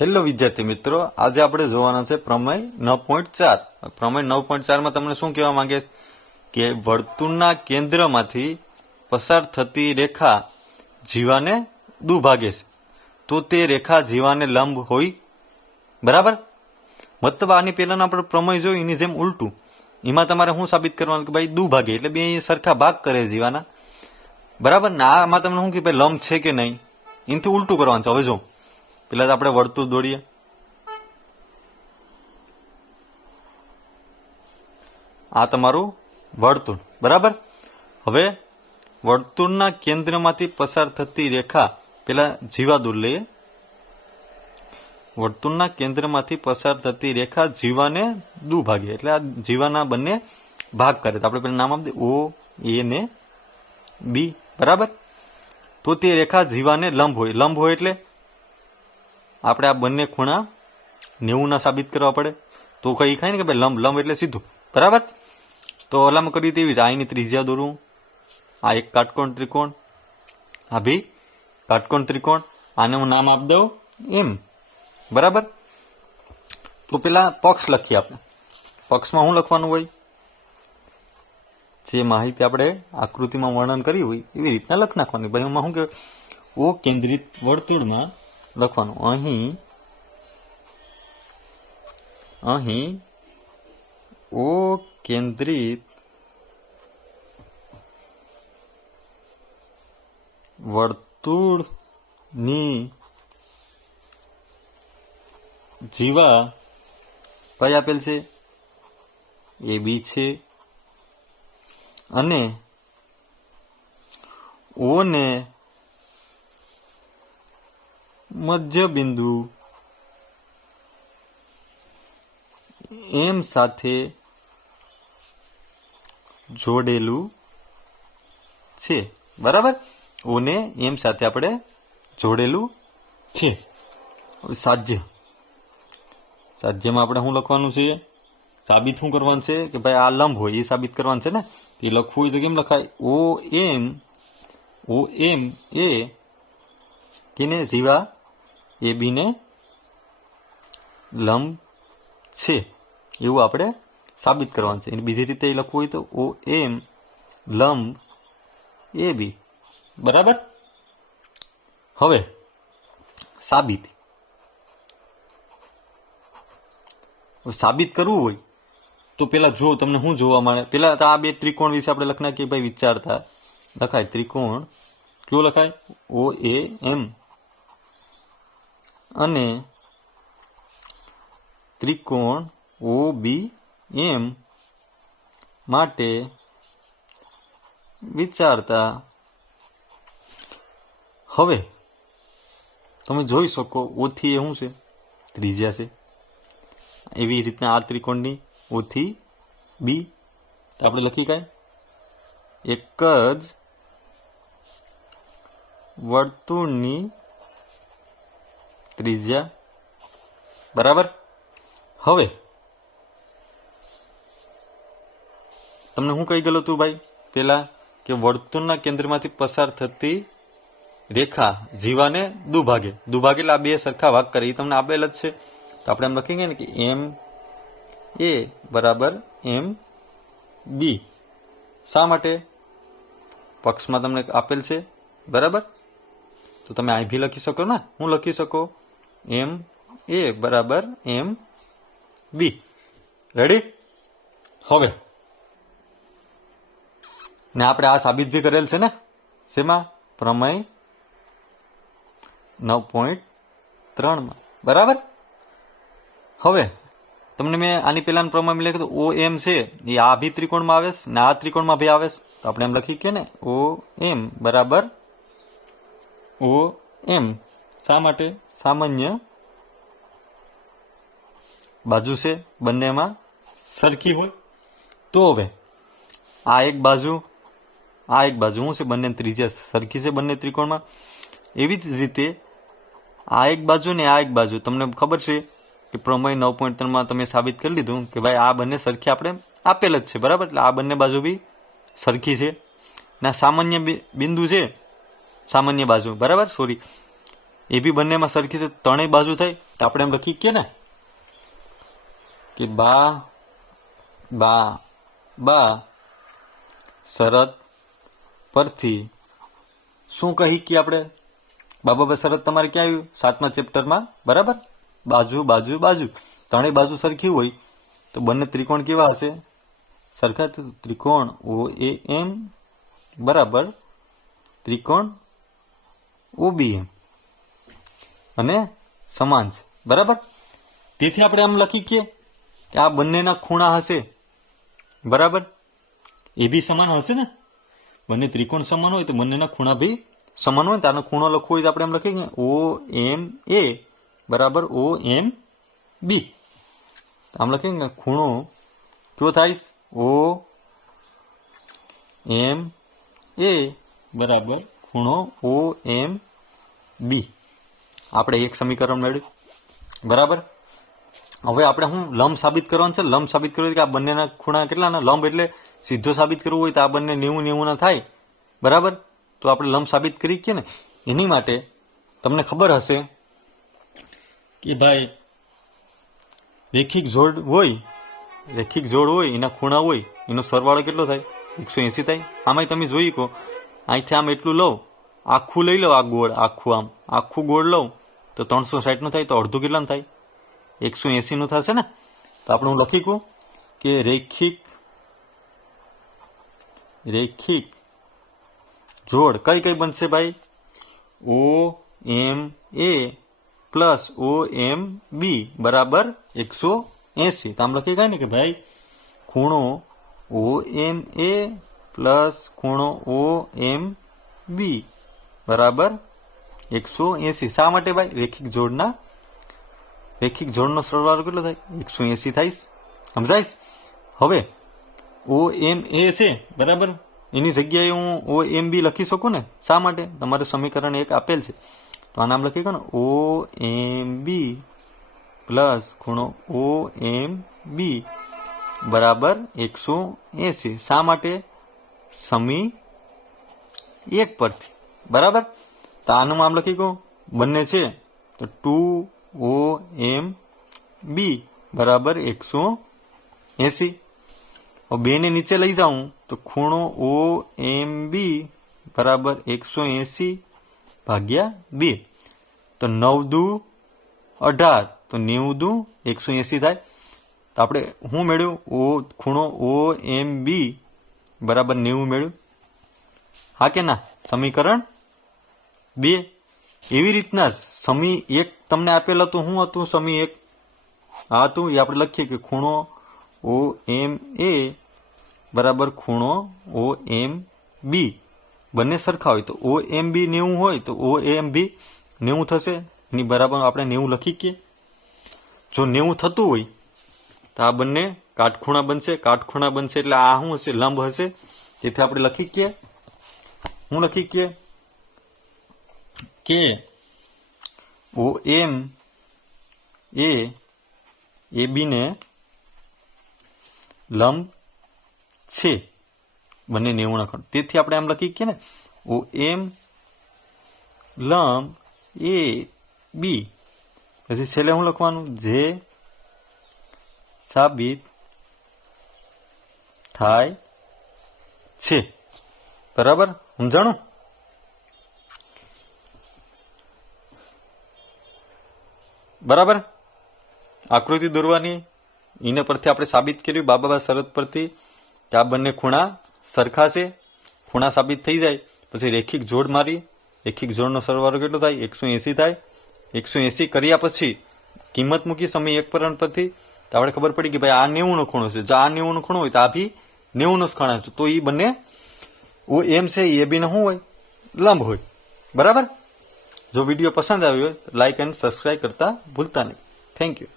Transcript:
Hello વિદ્યાર્થી મિત્રો, આજે આપણે જોવાના છે પ્રમેય 9.4. પ્રમેય 9.4 માં તમને શું કહેવા માંગે છે કે વર્તુળના કેન્દ્રમાંથી પસાર થતી રેખા જીવાને દુભાગે છે, તો તે રેખા જીવાને લંબ હોય. બરાબર? મતલબ આની પહેલાનો આપણે પ્રમેય જોયું એની જેમ ઉલટું. એમાં તમારે શું સાબિત કરવાનું કે ભાઈ દુભાગે એટલે બે સરખા ભાગ કરે જીવાના. બરાબર ને? આમાં તમને શું કે ભાઈ લંબ છે કે નહીં, એનાથી ઉલટું કરવાનું છે. હવે જો પેલા આપણે વર્તુળ દોડીએ. આ તમારું વર્તુળ. બરાબર? હવે વર્તુળના કેન્દ્રમાંથી પસાર થતી રેખા પેલા જીવા દૂર લઈએ. વર્તુળના કેન્દ્રમાંથી પસાર થતી રેખા જીવાને દુભાગે એટલે આ જીવાના બંને ભાગ કરે. આપણે પેલા નામ આપી દઈએ O A ને B. બરાબર? તો તે રેખા જીવાને લંબ હોય. લંબ હોય એટલે આપણે આ બંને ખૂણા 90 ના સાબિત કરવા પડે. તો કઈ ખાય ને કે ભાઈ લંબ. લંબ એટલે સીધું. બરાબર? તો ઓલામાં કરી તેવી જ આની ત્રિજ્યા દોરું. આ એક કાટકોણ ત્રિકોણ, આ ભી કાટકોણ ત્રિકોણ. આને હું નામ આપી દઉં એમ. બરાબર? તો પેલા પક્ષ લખીએ આપણે. પક્ષમાં શું લખવાનું હોય? જે માહિતી આપણે આકૃતિમાં વર્ણન કરી હોય એવી રીતના લખ નાખવાની. ભાઈ એમાં શું કે ઓ કેન્દ્રિત વર્તુળમાં લખવાનું. અહીં ઓ કેન્દ્રિત વર્તુળની જીવા કઈ આપેલ છે? AB છે. અને O ને મધ્ય બિંદુ M સાથે જોડેલું છે. બરાબર? O ને M સાથે આપણે જોડેલું છે. સાધ્ય. સાધ્યમાં આપણે શું લખવાનું છે? સાબિત શું કરવાનું છે કે ભાઈ આ લંબ હોય એ સાબિત કરવાનું છે ને. એ લખવું હોય તો કેમ લખાય? OM એ કેને જીવા AB ને લંબ છે એવું આપણે સાબિત કરવાનું છે. બીજી રીતે લખવું હોય તો OM લંબ AB. બરાબર? હવે સાબિત કરવું હોય તો પેલા જો તમને શું જોવા મળે. પેલા આ બે ત્રિકોણ વિશે આપણે લખના કે ભાઈ વિચારતા લખાય. ત્રિકોણ કયો લખાય? OAM અને ત્રિકોણ OBM માટે વિચારતા. હવે તમે જોઈ શકો O થી એ શું છે? ત્રિજ્યા છે. એવી રીતના આ ત્રિકોણની O થી B આપણે લખી કાંઈ એક જ વર્તુળની ત્રિજ્યા. બરાબર? હવે તમને શું કહી ગયેલું તું ભાઈ પેલા કે વર્તુળના કેન્દ્રમાંથી પસાર થતી રેખા જીવાને દુભાગે. દુભાગે એટલે આ બે સરખા ભાગ કરે. એ તમને આપેલ જ છે. તો આપણે એમ લખીએ ને કે MA બરાબર MB. શા માટે? પક્ષમાં તમને આપેલ છે. બરાબર? તો તમે અહીં ભી લખી શકો ને. હું લખી શકો MA બરાબર MB. રેડી? હવે ને આપણે આ સાબિત ભી કરેલ છે ને. શેમાં? પ્રમેય 9.3 માં. બરાબર? હવે તમને મેં આની પહેલાના પ્રમેય લખ્યું OM છે એ આ ભી ત્રિકોણમાં આવે ને આ ત્રિકોણમાં ભી આવે. તો આપણે એમ લખી કે ને OM બરાબર OM. શા માટે? સામાન્ય બાજુ છે બંનેમાં સરખી હોય. તો હવે આ એક બાજુ શું છે? બંને ત્રિજ્યા સરખી છે બંને ત્રિકોણમાં. એવી જ રીતે આ એક બાજુ ને આ એક બાજુ તમને ખબર છે કે પ્રમેય 9.3 માં તમે સાબિત કરી લીધું કે ભાઈ આ બંને સરખી આપણે આપેલ જ છે. બરાબર? એટલે આ બંને બાજુ બી સરખી છે. ના સામાન્ય બિંદુ છે, સામાન્ય બાજુ. બરાબર? સોરી, એ બી બંનેમાં સરખી છે. ત્રણેય બાજુ થાય તો આપણે એમ લખી કે ને કે બા બા બા શરત પરથી શું કહી કે આપણે બાબા શરત તમારે ક્યાં આવ્યું 7મા ચેપ્ટરમાં, બરાબર? બાજુ બાજુ બાજુ, ત્રણેય બાજુ સરખી હોય તો બંને ત્રિકોણ કેવા હશે? સરખા. ત્રિકોણ OAM બરાબર ત્રિકોણ OBM અને સમાન છે, બરાબર? તેથી આપણે આમ લખી કે આ બંનેના ખૂણા હશે, બરાબર? એ બી સમાન હશે ને, બંને ત્રિકોણ સમાન હોય તો બંનેના ખૂણા બી સમાન હોય. તો આનો ખૂણો લખવો હોય તો આપણે એમ લખીએ કે OMA બરાબર OMB. આમ લખીએ કે ખૂણો કયો થાય? OMA બરાબર ખૂણો OMB. આપણે એક સમીકરણ મેળવ્યું, બરાબર? હવે આપણે શું લંબ સાબિત કરવાનું છે? લંબ સાબિત કરવું કે આ બંનેના ખૂણા કેટલાના? લંબ એટલે સીધો સાબિત કરવું હોય તો આ બંને 90 ના થાય, બરાબર? તો આપણે લંબ સાબિત કરી કે ને એની માટે તમને ખબર હશે કે ભાઈ રેખિક જોડ હોય એના ખૂણા હોય એનો સરવાળો કેટલો થાય? 180 થાય. આમાંય તમે જોઈ કહો અહીંથી આમ એટલું લઉં, આખું લઈ લો, આ ગોળ આખું ગોળ લઉં તો 360 નું થાય, તો અડધું કેટલાનું થાય? 180 નું થશે ને. તો આપણે હું લખી કહું કે રેખિક જોડ કઈ બનશે ભાઈ? OMA પ્લસ OMB બરાબર 180. તો આમ લખી કાંઈ ને કે ભાઈ ખૂણો OMA પ્લસ ખૂણો OMB બરાબર 180. શા માટે ભાઈ? રેખિક જોડનો સરવાળો કેટલો થાય? 180 થાય. સમજાઈશ? હવે OMA છે, બરાબર, એની જગ્યાએ હું OMB લખી શકું ને. શા માટે? તમારે સમીકરણ 1 આપેલ છે તો આ નામ લખી કહો ને OMB પ્લસ ખૂણો OMB બરાબર 180. શા માટે? સમી 1 પરથી, બરાબર? તો આનું નામ લખી કહો બંને છે તો 2OMB બરાબર 180. હવે 2 ને નીચે લઈ જાઉં તો ખૂણો OMB બરાબર 180 ભાગ્યા 2. તો 9 દુ 18 તો 90 દુ 180 થાય. તો આપણે શું મેળવ્યું? ખૂણો OMB બરાબર 90 મેળવ્યું. હા કે ના? સમીકરણ 2. એવી રીતના સમી 1 તમને આપેલ હતું. શું હતું સમી 1? આ હતું એ આપણે લખીએ કે ખૂણો OMA બરાબર ખૂણો OMB બંને સરખા હોય તો OMB 90 હોય તો OMB 90 થશે. એની બરાબર આપણે 90 લખી કે જો 90 થતું હોય તો આ બંને કાટખૂણા બનશે. કાટખૂણા બનશે એટલે આ શું હશે? લંબ હશે. તેથી આપણે લખી કે હું લખી કે OM એ AB ને લંબ છે, બંને 90 ના ખૂણે. તેથી આપણે એમ લખી કે ને OM લંબ AB. પછી છેલ્લે શું લખવાનું? જે સાબિત થાય છે, બરાબર? સમજાણું? બરાબર? આકૃતિ દોરવાની એના પરથી આપણે સાબિત કર્યું બાબા શરત પરથી કે આ બંને ખૂણા સરખા છે. ખૂણા સાબિત થઈ જાય પછી રેખિક જોડ મારી, રેખિક જોડનો સરવાળો કેટલો થાય? 180 થાય. 180 કર્યા પછી કિંમત મૂકી સમી 1 પર પરથી તો આપણે ખબર પડી કે ભાઈ આ 90 નો ખૂણો છે. જો આ 90 નો ખૂણો હોય તો આ બી 90 નો જ ખૂણો છે. તો એ બંને OM છે એ બી ને શું હોય? લંબ હોય, બરાબર? જો વિડીયો પસંદ આવ્યો હોય તો લાઈક એન્ડ સબસ્ક્રાઇબ કરતા ભૂલતા નહીં. Thank you.